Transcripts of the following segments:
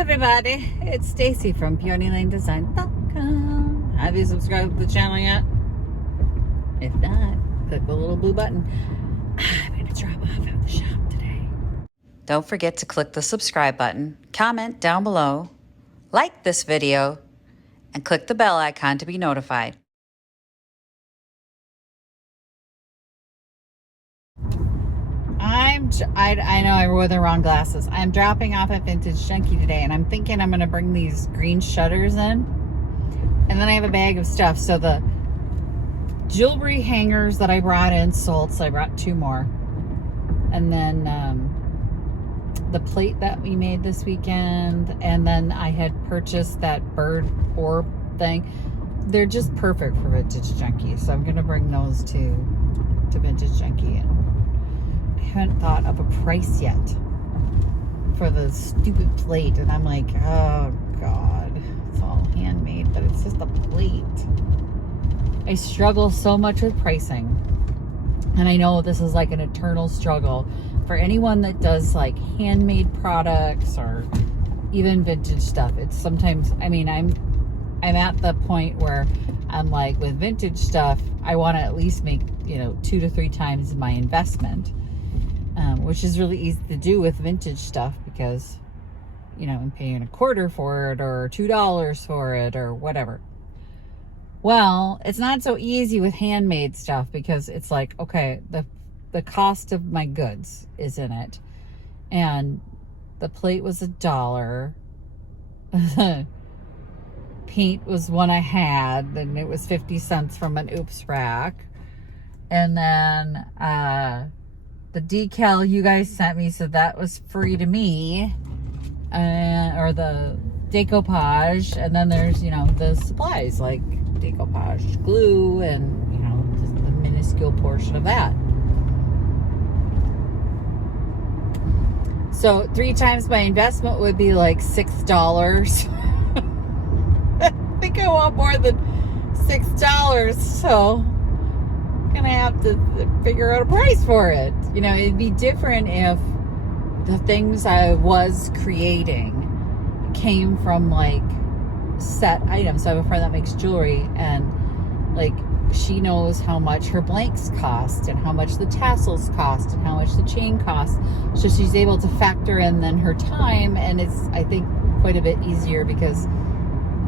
everybody, it's Stacy from PeonyLaneDesign.com. Have you subscribed to the channel yet? If not, click the little blue button. I'm going to drop off at the shop today. Don't forget to click the subscribe button, comment down below, like this video, and click the bell icon to be notified. I know I wore the wrong glasses. I'm dropping off at Vintage Junkie today, and I'm thinking I'm going to bring these green shutters in. And then I have a bag of stuff. So the jewelry hangers that I brought in sold, so I brought 2 more. And then the plate that we made this weekend, and then I had purchased that bird orb thing. They're just perfect for Vintage Junkie, so I'm going to bring those to Vintage Junkie. I haven't thought of a price yet for the stupid plate, and I'm like, oh god, it's all handmade, but it's just a plate. I struggle so much with pricing, and I know this is like an eternal struggle for anyone that does like handmade products or even vintage stuff. It's sometimes, I mean, I'm at the point where I'm like, with vintage stuff, I want to at least make, 2 to 3 times my investment. Which is really easy to do with vintage stuff because, I'm paying $0.25 for it or $2 for it or whatever. Well, it's not so easy with handmade stuff because it's like, okay, the cost of my goods is in it. And the plate was $1. Paint was one I had, and it was 50 cents from an Oops rack. And then, the decal you guys sent me, so that was free to me, or the decoupage, and then there's the supplies like decoupage glue and just the minuscule portion of that. So 3 times my investment would be like $6. I think I want more than $6, so gonna have to figure out a price for it. It'd be different if the things I was creating came from like set items. So I have a friend that makes jewelry, and like she knows how much her blanks cost and how much the tassels cost and how much the chain costs, so she's able to factor in then her time, and it's, I think, quite a bit easier because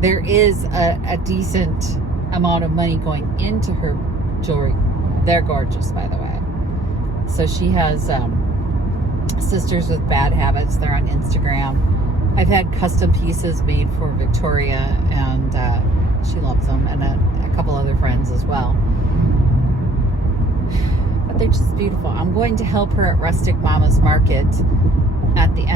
there is a decent amount of money going into her jewelry. They're gorgeous, by the way. So she has Sisters with Bad Habits. They're on Instagram. I've had custom pieces made for Victoria, and she loves them, and a couple other friends as well. But they're just beautiful. I'm going to help her at Rustic Mama's Market at the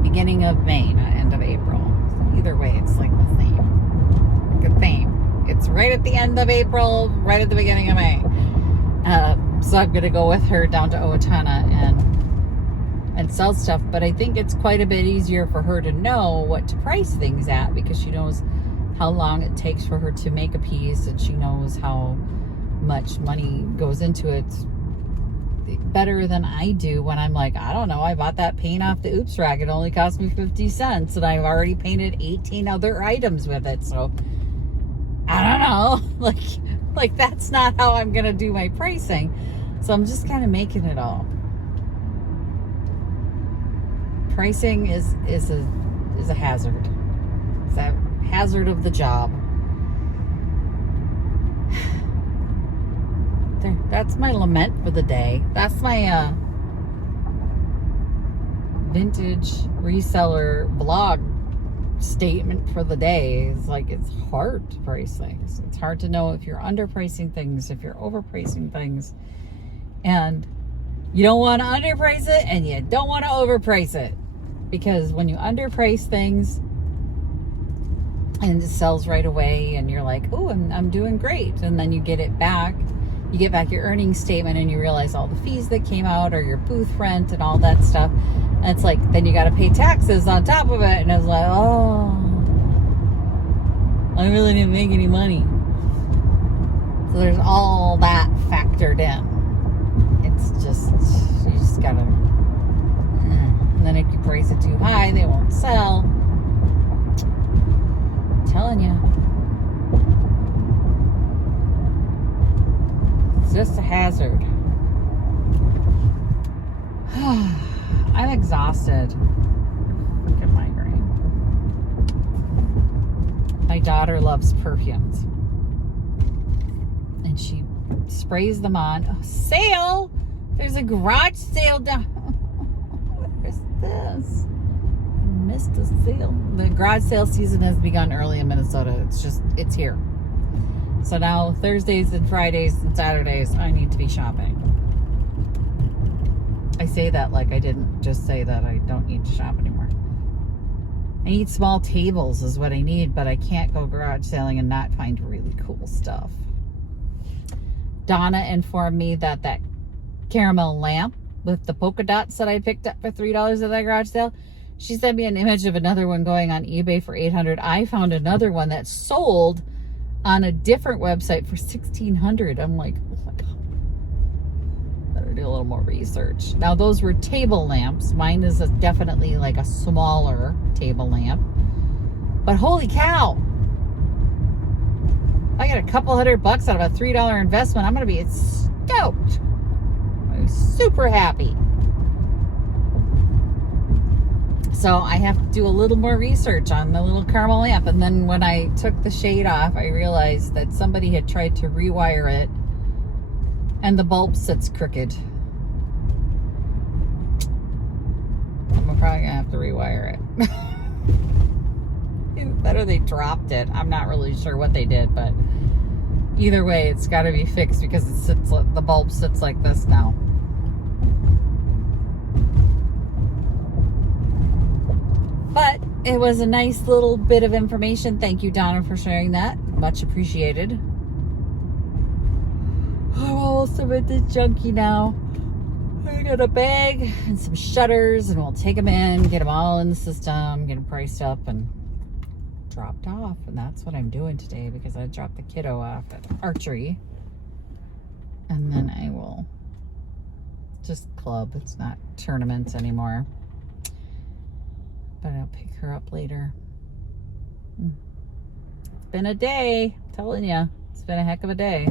beginning of May, not end of April. So either way, it's like the same. Good theme. It's right at the end of April, right at the beginning of May. So I'm going to go with her down to Owatonna and sell stuff. But I think it's quite a bit easier for her to know what to price things at because she knows how long it takes for her to make a piece, and she knows how much money goes into it better than I do when I'm like, I don't know, I bought that paint off the Oops rack. It only cost me 50 cents, and I've already painted 18 other items with it. So I don't know, like that's not how I'm gonna do my pricing. So I'm just kind of making it all. Pricing is a hazard. It's a hazard of the job. There, that's my lament for the day. That's my vintage reseller blog statement for the day. Is like, it's hard to price things. It's hard to know if you're underpricing things, if you're overpricing things, and you don't want to underprice it and you don't want to overprice it, because when you underprice things and it sells right away and you're like, oh, I'm doing great, and then you get it back, you get back your earnings statement and you realize all the fees that came out, or your booth rent and all that stuff. And it's like, then you got to pay taxes on top of it. And it's like, oh, I really didn't make any money. So there's all that factored in. It's just, you just got to, and then if you price it too high, they won't sell exhausted. Freaking migraine. My daughter loves perfumes. And she sprays them on. Oh, sale! There's a garage sale down. What is this? I missed the sale. The garage sale season has begun early in Minnesota. It's here. So now Thursdays and Fridays and Saturdays, I need to be shopping. I say that like I didn't just say that I don't need to shop anymore. I need small tables is what I need, but I can't go garage selling and not find really cool stuff. Donna informed me that caramel lamp with the polka dots that I picked up for $3 at that garage sale, she sent me an image of another one going on eBay for $800. I found another one that sold on a different website for $1,600. I'm like, oh my God. Better do a little more research. Now, those were table lamps. Mine is definitely like a smaller table lamp. But holy cow. I got a couple $100 out of a $3 investment. I'm going to be stoked. I'm super happy. So I have to do a little more research on the little caramel lamp. And then when I took the shade off, I realized that somebody had tried to rewire it and the bulb sits crooked. I'm probably gonna have to rewire it. It's better they dropped it. I'm not really sure what they did, but either way, it's got to be fixed because the bulb sits like this now. But it was a nice little bit of information. Thank you, Donna, for sharing that. Much appreciated. I'm almost a bit junky now. I got a bag and some shutters, and we'll take them in, get them all in the system, get them priced up, and dropped off. And that's what I'm doing today because I dropped the kiddo off at archery. And then I will just club. It's not tournaments anymore. But I'll pick her up later. It's been a day, I'm telling you. It's been a heck of a day.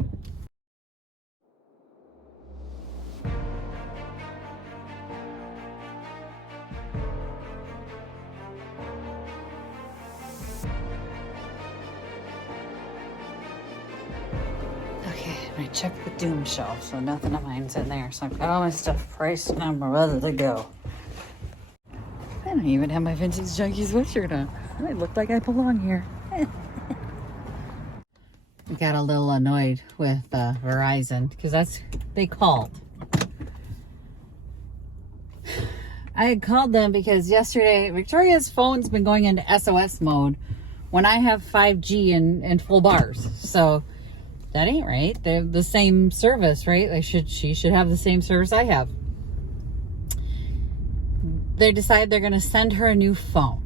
Okay, I checked the Doom shelf, so nothing of mine's in there. So I've got all my stuff priced and I'm ready to go. I don't even have my vintage junkie sweatshirt on. I look like I belong here. I got a little annoyed with Verizon because they called. I had called them because yesterday Victoria's phone's been going into SOS mode when I have 5G and full bars. So that ain't right. They're the same service, right? She should have the same service I have. They decide they're going to send her a new phone.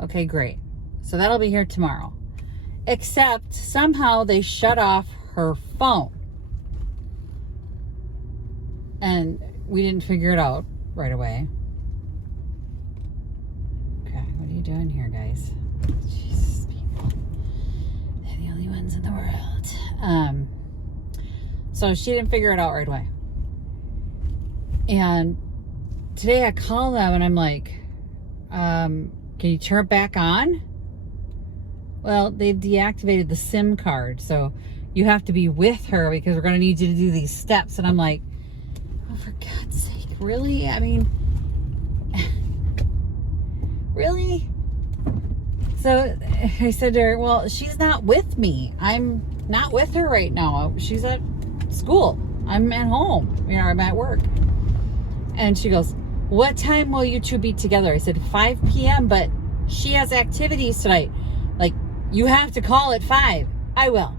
Okay, great. So that'll be here tomorrow. Except somehow they shut off her phone. And we didn't figure it out right away. Okay, what are you doing here, guys? Jesus, people. They're the only ones in the world. So she didn't figure it out right away. And today I call them and I'm like, can you turn it back on? Well, they've deactivated the SIM card, so you have to be with her because we're going to need you to do these steps. And I'm like, oh, for God's sake, really? I mean, really? So I said to her, well, she's not with me. I'm not with her right now. She's at school. I'm at home. I'm at work. And she goes, what time will you two be together? I said 5 p.m., but she has activities tonight. Like, you have to call at 5. I will.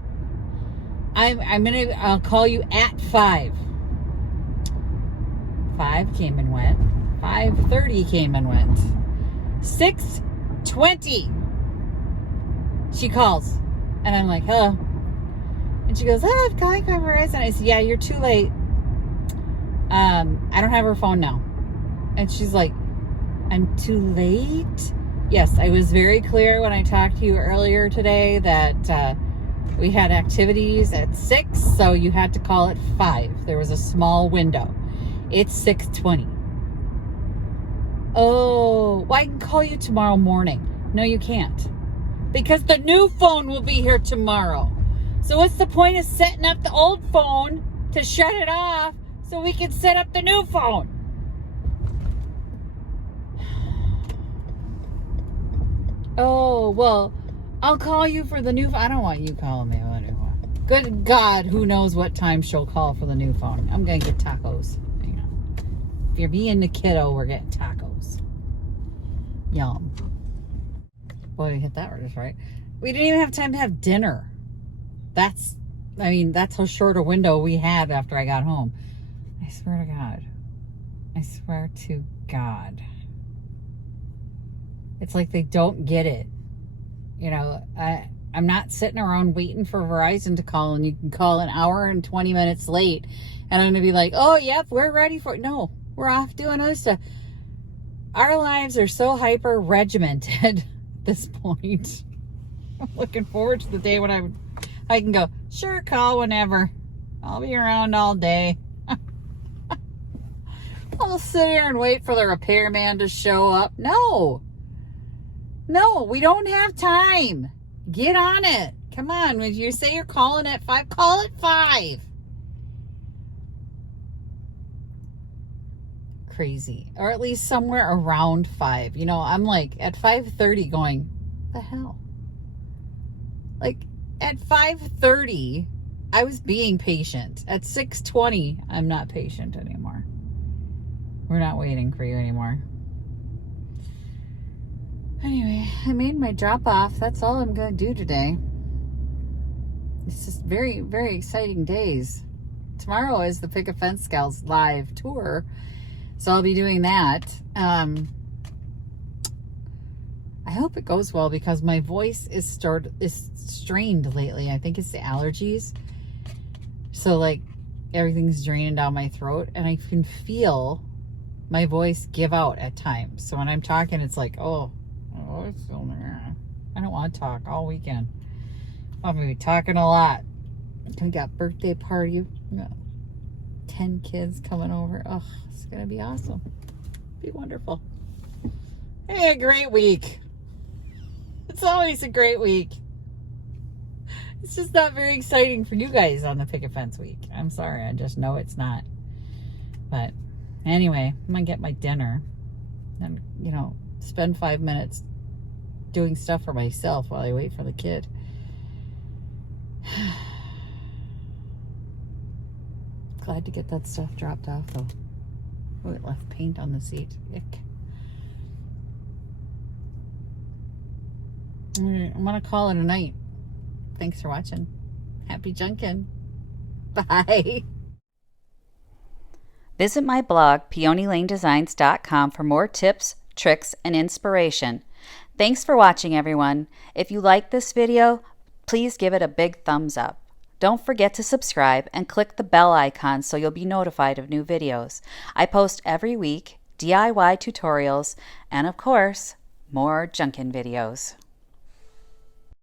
I'll call you at 5. 5 came and went. 5:30 came and went. 6:20 she calls. And I'm like, hello. And she goes, I'm calling from Verizon. I said, yeah, you're too late. I don't have her phone now. And she's like, I'm too late? Yes, I was very clear when I talked to you earlier today that we had activities at 6, so you had to call at 5. There was a small window. It's 6:20. Oh, well, I can call you tomorrow morning. No, you can't. Because the new phone will be here tomorrow. So what's the point of setting up the old phone to shut it off so we can set up the new phone? Oh, well, I'll call you for the new phone. I don't want you calling me on the new phone. Good God, who knows what time she'll call for the new phone. I'm going to get tacos. Hang on. If you're being the kiddo, we're getting tacos. Yum. Boy, we hit that just right. We didn't even have time to have dinner. That's how short a window we had after I got home. I swear to God. I swear to God. It's like they don't get it. You know, I'm not sitting around waiting for Verizon to call, and you can call an hour and 20 minutes late, and I'm going to be like, oh, yep, we're ready for it. No, we're off doing other stuff. Our lives are so hyper regimented at this point. I'm looking forward to the day when I can go, sure, call whenever. I'll be around all day. I'll sit here and wait for the repairman to show up. No, we don't have time. Get on it. Come on. When you say you're calling at 5, call at 5. Crazy. Or at least somewhere around 5. You know, I'm like at 5:30 going, the hell? Like at 5:30, I was being patient. At 6:20, I'm not patient anymore. We're not waiting for you anymore. Anyway, I made my drop off. That's all I'm going to do today. It's just very, very exciting days. Tomorrow is the Pick a Fence Gals live tour, so I'll be doing that. I hope it goes well because my voice is strained lately. I think it's the allergies. So like everything's draining down my throat, and I can feel my voice give out at times. So when I'm talking, it's like, I don't want to talk all weekend. I'm going to be talking a lot. We got birthday party. We got 10 kids coming over. Oh, it's going to be awesome. Be wonderful. Hey, a great week. It's always a great week. It's just not very exciting for you guys on the Pick a Fence week. I'm sorry. I just know it's not. But anyway, I'm going to get my dinner and, spend 5 minutes doing stuff for myself while I wait for the kid. Glad to get that stuff dropped off though. Oh, it left paint on the seat. Ick. I'm gonna call it a night. Thanks for watching. Happy junkin'. Bye. Visit my blog, peonylanedesigns.com, for more tips, tricks, and inspiration. Thanks for watching, everyone. If you like this video, please give it a big thumbs up. Don't forget to subscribe and click the bell icon so you'll be notified of new videos. I post every week DIY tutorials and, of course, more junkin' videos.